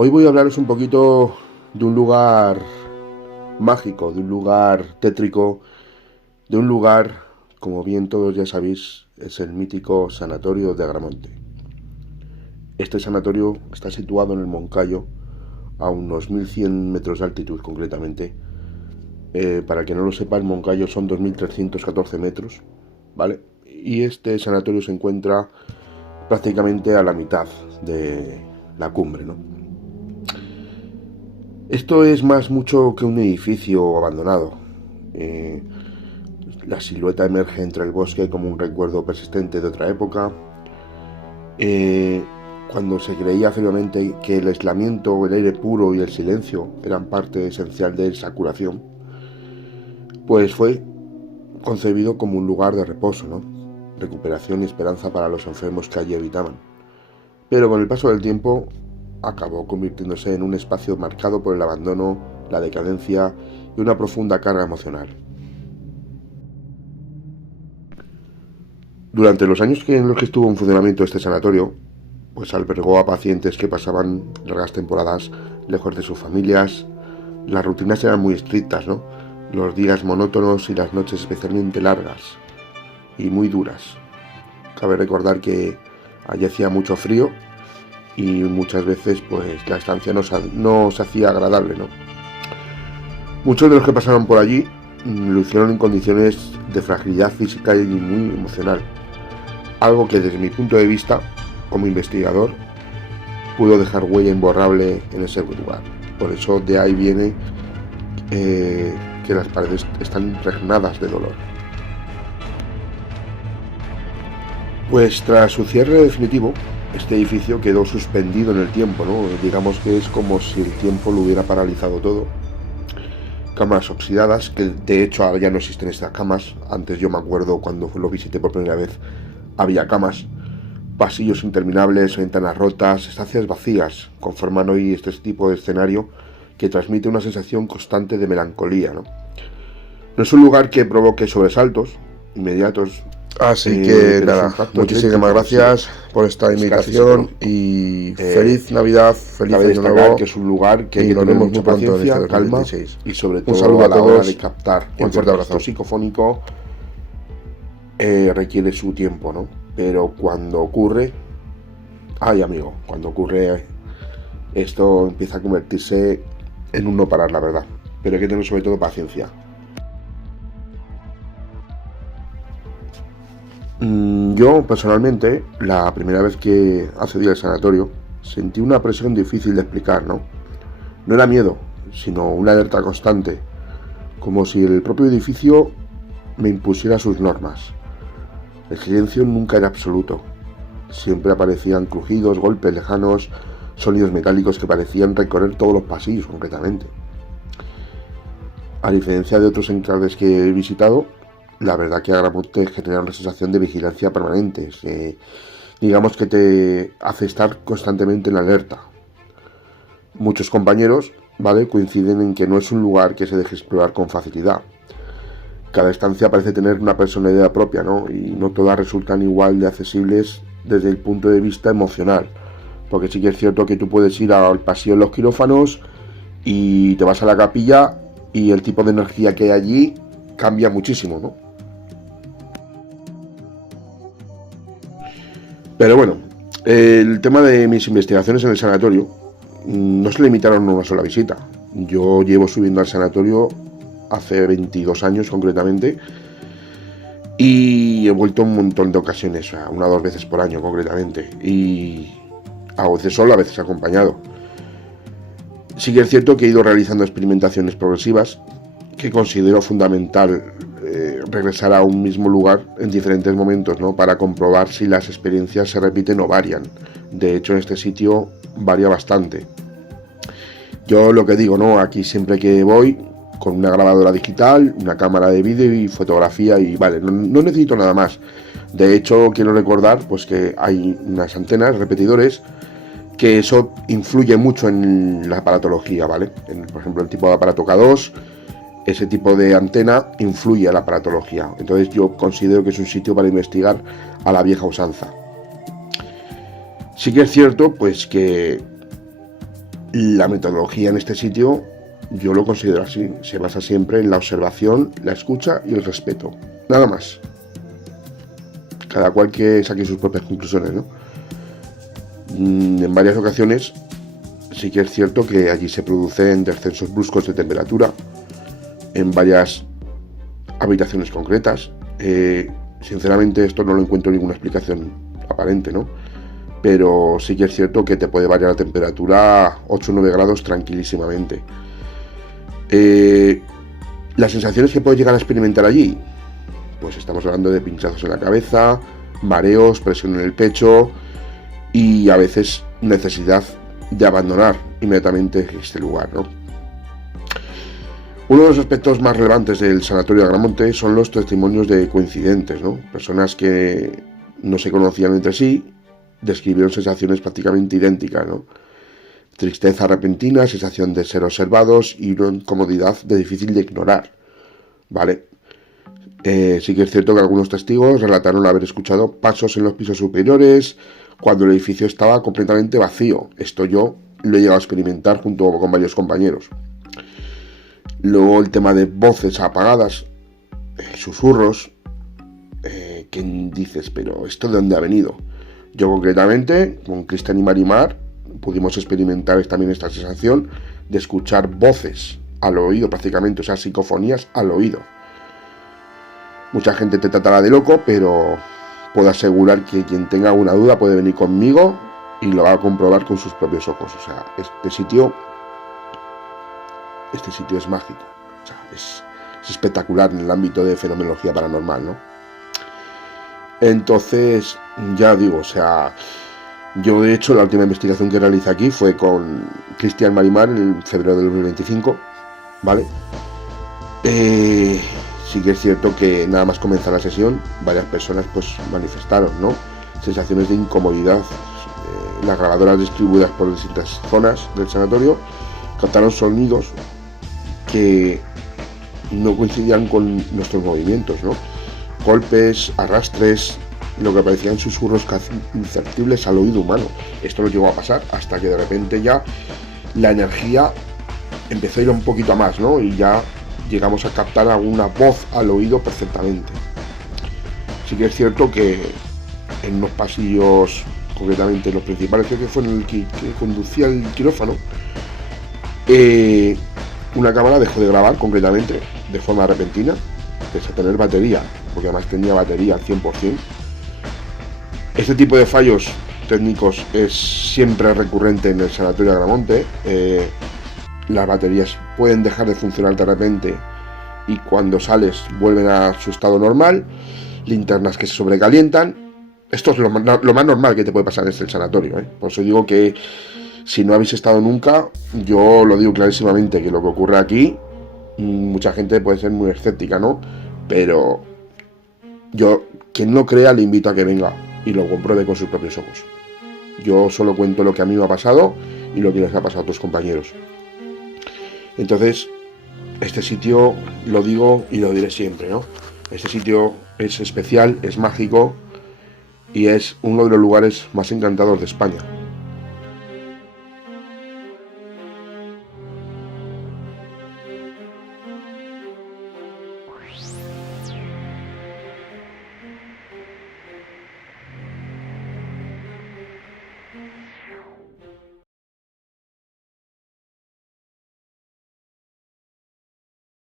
Hoy voy a hablaros un poquito de un lugar mágico, de un lugar tétrico, de un lugar, como bien todos ya sabéis, es el mítico Sanatorio de Agramonte. Este sanatorio está situado en el Moncayo, a unos 1100 metros de altitud concretamente. Para el que no lo sepa, el Moncayo son 2314 metros, ¿vale? Y este sanatorio se encuentra prácticamente a la mitad de la cumbre, ¿no? Esto es más mucho que un edificio abandonado. La silueta emerge entre el bosque como un recuerdo persistente de otra época. Cuando se creía firmemente que el aislamiento, el aire puro y el silencio eran parte esencial de esa curación, pues fue concebido como un lugar de reposo, ¿no? Recuperación y esperanza para los enfermos que allí habitaban. Pero con el paso del tiempo acabó convirtiéndose en un espacio marcado por el abandono, la decadencia y una profunda carga emocional. Durante los años en los que estuvo en funcionamiento este sanatorio, pues albergó a pacientes que pasaban largas temporadas lejos de sus familias. Las rutinas eran muy estrictas, ¿no? Los días monótonos y las noches especialmente largas y muy duras. Cabe recordar que allí hacía mucho frío y muchas veces pues la estancia no se hacía agradable, ¿no? Muchos de los que pasaron por allí lo hicieron en condiciones de fragilidad física y muy emocional, algo que desde mi punto de vista como investigador pudo dejar huella imborrable en ese lugar. Por eso de ahí viene que las paredes están impregnadas de dolor. Pues tras su cierre definitivo, este edificio quedó suspendido en el tiempo, ¿no? Digamos que es como si el tiempo lo hubiera paralizado todo. Camas oxidadas, que de hecho ahora ya no existen estas camas. Antes yo me acuerdo cuando lo visité por primera vez, había camas. Pasillos interminables, ventanas rotas, estancias vacías, conforman hoy este tipo de escenario que transmite una sensación constante de melancolía, ¿no? No es un lugar que provoque sobresaltos inmediatos. Así que nada, muchísimas gracias por esta invitación y feliz Navidad, feliz Año Nuevo, que es un lugar que y nos vemos muy pronto en este calma 2016. y sobre todo un saludo a la hora todos de captar y un fuerte abrazo. El psicofónico requiere su tiempo, ¿no? Pero cuando ocurre, ay amigo, cuando ocurre esto empieza a convertirse en un no parar, la verdad. Pero hay que tener sobre todo paciencia. Yo personalmente, la primera vez que accedí al sanatorio, sentí una presión difícil de explicar, ¿no? No era miedo, sino una alerta constante, como si el propio edificio me impusiera sus normas. El silencio nunca era absoluto. Siempre aparecían crujidos, golpes lejanos, sonidos metálicos que parecían recorrer todos los pasillos concretamente. A diferencia de otros enclaves que he visitado, la verdad que Agramonte genera una sensación de vigilancia permanente, que digamos que te hace estar constantemente en alerta. Muchos compañeros, ¿vale?, coinciden en que no es un lugar que se deje explorar con facilidad. Cada estancia parece tener una personalidad propia, ¿no? Y no todas resultan igual de accesibles desde el punto de vista emocional. Porque sí que es cierto que tú puedes ir al pasillo de los quirófanos y te vas a la capilla y el tipo de energía que hay allí cambia muchísimo, ¿no? Pero bueno, el tema de mis investigaciones en el sanatorio no se limitaron a una sola visita. Yo llevo subiendo al sanatorio hace 22 años concretamente y he vuelto un montón de ocasiones, una o dos veces por año concretamente, y a veces solo, a veces acompañado. Sí que es cierto que he ido realizando experimentaciones progresivas que considero fundamental regresar a un mismo lugar en diferentes momentos, ¿no?, para comprobar si las experiencias se repiten o varian. De hecho, en este sitio varía bastante. Yo lo que digo, ¿no?, aquí siempre que voy, con una grabadora digital, una cámara de vídeo y fotografía y vale, no necesito nada más. De hecho, quiero recordar pues que hay unas antenas, repetidores, que eso influye mucho en la aparatología, ¿vale? Por ejemplo, el tipo de aparato K2, ese tipo de antena influye a la aparatología. Entonces yo considero que es un sitio para investigar a la vieja usanza. Sí que es cierto pues que La metodología en este sitio, yo lo considero así, se basa siempre en la observación, la escucha y el respeto. Nada más. Cada cual que saque sus propias conclusiones, ¿no? En varias ocasiones sí que es cierto que allí se producen descensos bruscos de temperatura en varias habitaciones concretas. Sinceramente esto no lo encuentro ninguna explicación aparente, ¿no? Pero sí que es cierto que te puede variar la temperatura 8 o 9 grados tranquilísimamente. Las sensaciones que puedes llegar a experimentar allí, pues estamos hablando de pinchazos en la cabeza, mareos, presión en el pecho y a veces necesidad de abandonar inmediatamente este lugar, ¿no? Uno de los aspectos más relevantes del Sanatorio de Agramonte son los testimonios de coincidentes, ¿no? Personas que no se conocían entre sí describieron sensaciones prácticamente idénticas, ¿no? Tristeza repentina, sensación de ser observados y una incomodidad de difícil de ignorar, ¿vale? Sí que es cierto que algunos testigos relataron haber escuchado pasos en los pisos superiores cuando el edificio estaba completamente vacío. Esto yo lo he llegado a experimentar junto con varios compañeros. Luego el tema de voces apagadas, susurros, que dices, pero ¿esto de dónde ha venido? Yo concretamente, con Cristian y Marimar, pudimos experimentar también esta sensación de escuchar voces al oído prácticamente, o sea, psicofonías al oído. Mucha gente te tratará de loco, pero puedo asegurar que quien tenga alguna duda puede venir conmigo y lo va a comprobar con sus propios ojos. O sea, este sitio es mágico, o sea, es espectacular en el ámbito de fenomenología paranormal, ¿no? Entonces, ya digo, o sea, yo de hecho la última investigación que realicé aquí fue con Cristian Marimar en febrero del 2025, ¿vale? Sí que es cierto que nada más comenzar la sesión, varias personas pues manifestaron, ¿no?, sensaciones de incomodidad. Las grabadoras distribuidas por distintas zonas del sanatorio captaron sonidos que no coincidían con nuestros movimientos, ¿no? Golpes, arrastres, lo que parecían susurros casi imperceptibles al oído humano. Esto no llegó a pasar hasta que de repente ya la energía empezó a ir un poquito a más, ¿no? Y ya llegamos a captar alguna voz al oído perfectamente. Sí que es cierto que en unos pasillos, concretamente los principales, creo que fue en el que conducía el quirófano, una cámara dejó de grabar concretamente de forma repentina, pese a tener batería, porque además tenía batería al 100%. Este tipo de fallos técnicos es siempre recurrente en el Sanatorio de Agramonte. Las baterías pueden dejar de funcionar de repente y cuando sales vuelven a su estado normal. Linternas que se sobrecalientan. Esto es lo más normal que te puede pasar en este sanatorio, ¿eh? Por eso digo que si no habéis estado nunca, yo lo digo clarísimamente, que lo que ocurre aquí, mucha gente puede ser muy escéptica, ¿no? Pero yo, quien no crea, le invito a que venga y lo compruebe con sus propios ojos. Yo solo cuento lo que a mí me ha pasado y lo que les ha pasado a otros compañeros. Entonces, este sitio, lo digo y lo diré siempre, ¿no? Este sitio es especial, es mágico y es uno de los lugares más encantados de España.